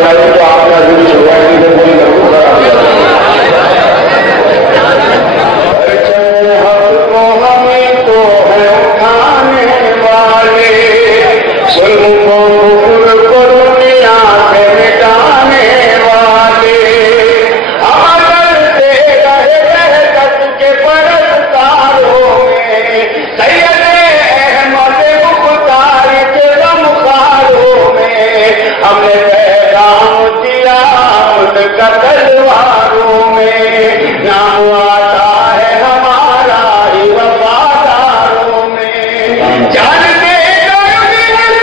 سنائی تو آپ نے ابھی شروعات کی کوئی ضرور خراب تلواروں میں نام آتا ہے ہمارا ہی وفاداروں میں جانتے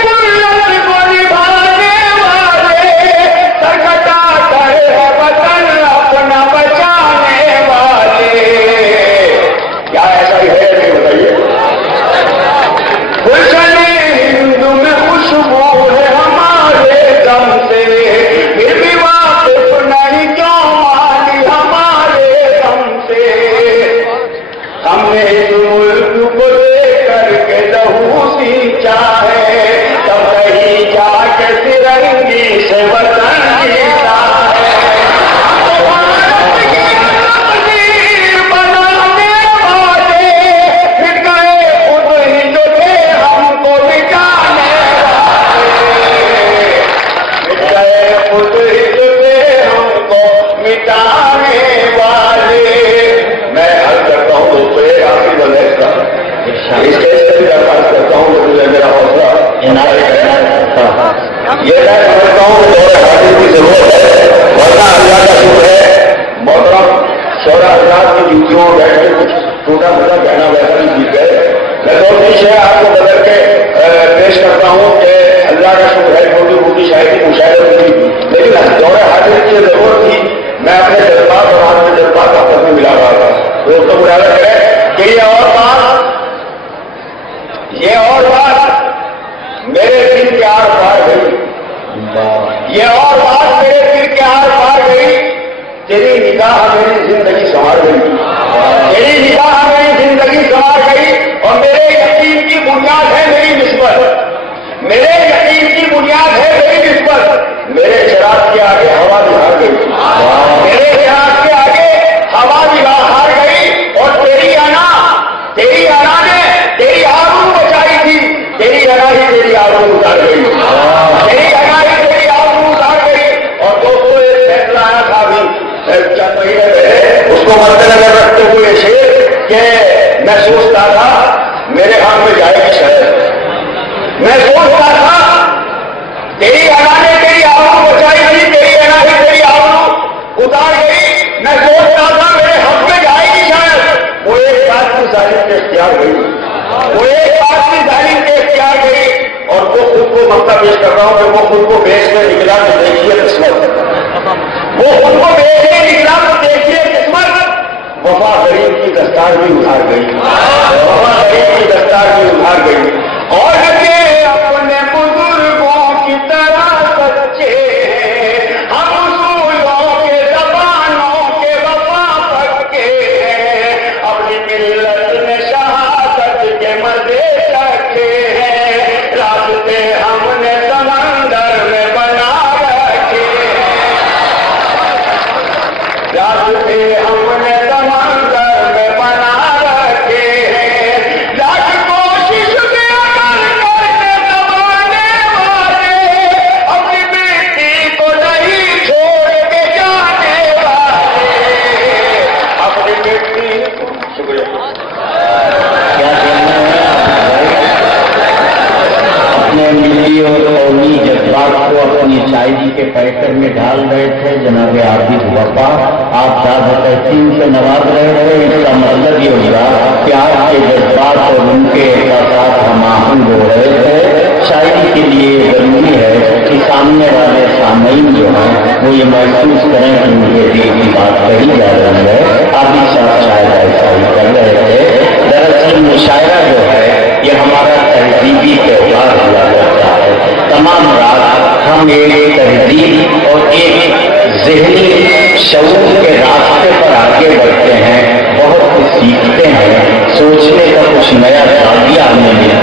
کو نبھانے والے سرکٹا کر وطن اپنا بچانے والے کیا ایسا ہی ہے نہیں بتائیے گلشن ہندو میں خوشبو ہے ہمارے دم سے پھر بھی واقف نہیں کیوں مالی ہمارے دم سے ہم نے اس ملک کو لے کر کے لہو سینچا ہے تب کہیں جا کے فرنگی سے وطن جیتا ہے بنانے والے پھر گئے خود ہی جو تھے ہم کو مٹانے والے پھر گئے خود ہی جو تھے ہم کو مٹانے والے میں حل کرتا ہوں دوستوں یہ آخری بندے کا اس کیس سے بھی درخواست کرتا ہوں کہ مجھے میرا حوصلہ یہ میں سمجھتا ہوں کہ دور حاضر کی ضرورت ہے ورنہ اللہ کا شکر ہے محترم شعرا حضرات کی ڈیوٹیوں میں بیٹھ کے کچھ ٹوٹا پھوٹا کہنا ویسا نہیں سیکھ گئے میں دو تین شے آپ کو بدل کے پیش کرتا ہوں کہ اللہ کا شکر ہے چھوٹی موٹی شاعری مشاہدہ کی لیکن دور حاضر کی ضرورت تھی میں اپنے جذبات اور آپ کے جذبات آپس میں ملا رہا تھا دوستوں کو مجھے ہے کہ یہ اور بات میرے دل کے آر پار گئی یہ اور بات میرے دل کے آر پار گئی تیری نگاہ میری زندگی سنوار گئی تیری نگاہ میری زندگی سنوار گئی اور میرے یقین کی بنیاد ہے میری نسبت میرے یقین کی بنیاد ہے میری نسبت میرے شراب کے آگے ہوا بھی ہار گئی میرے شراب کے آگے ہوا بھی ہار گئی اور تیری انا نے تیری آبرو بچائی تھی تیری انا ہی تیری آبرو اتار گئی تیری انا ہی تیری آبرو اتار گئی اور دوستوں ایک فیصلہ آیا تھا ابھی چند مہینے پہلے اس کو مد نظر رکھتے ہوئے شعر کہ میں سوچتا تھا میرے ہاتھ میں جائے گی شاید میں سوچتا تھا تیری انا نے تیری آبرو بچائی تھی تیری انا ہی تیری آبرو اتار گئی میں سوچتا تھا میرے حق میں جائے گی شاید وہ ایک بات کی ظالم کے اختیار گئی وہ ایک بات کی ظالم کے اختیار گئی اور وہ خود کو ممتا پیش کر رہا ہوں کہ وہ خود کو بیچنے نکلا تو دیکھیے قسمت وہ خود کو بیچنے نکلا تو دیکھیے قسمت وفا غریب کی دستار بھی اتار گئی وفا غریب کی دستار بھی اتار گئی اور اپنے بزرگوں کی طرح سچے ہم اصولوں کے زبانوں کے وفا پکے اپنی ملت میں شہادت کے مزے چکھے ہیں راستے ہم نے سمندر میں بنا رکھے راستے ہم نے سمندر میں بنا رکھے ہیں لاکھ کوشش کے عمل کرنے دبانے والے اپنی بیٹی کو نہیں چھوڑ کے جانے والے اپنی بیٹی کو شکریہ کیا کہنا ہے اپنے ملی اور قومی جذبات کو اپنی شاعری کے پیکر میں ڈال رہے تھے جناب عابد وفا آپ زیادہ تحسین سے نواز رہے تھے اس کا مطلب یہ ہوگا کہ آپ کے جذبات اور ان کے احساسات ہم آہنگ ہو رہے تھے شاعری کے لیے ضروری ہے کہ سامنے والے سامعین جو ہیں وہ یہ محسوس کریں کہ ان کے دل کی بات کہی جا رہی ہے عابد صاحب شاید ایسا ہی کر رہے تھے دراصل مشاعرہ جو ہے یہ ہمارا تہذیبی تہوار ہوا کرتا ہے تمام رات ہم ایک تہذیب اور ایک ذہنی شعور کے راستے پر آگے بڑھتے ہیں بہت کچھ سیکھتے ہیں سوچنے کا کچھ نیا زاویہ ہمیں ملتا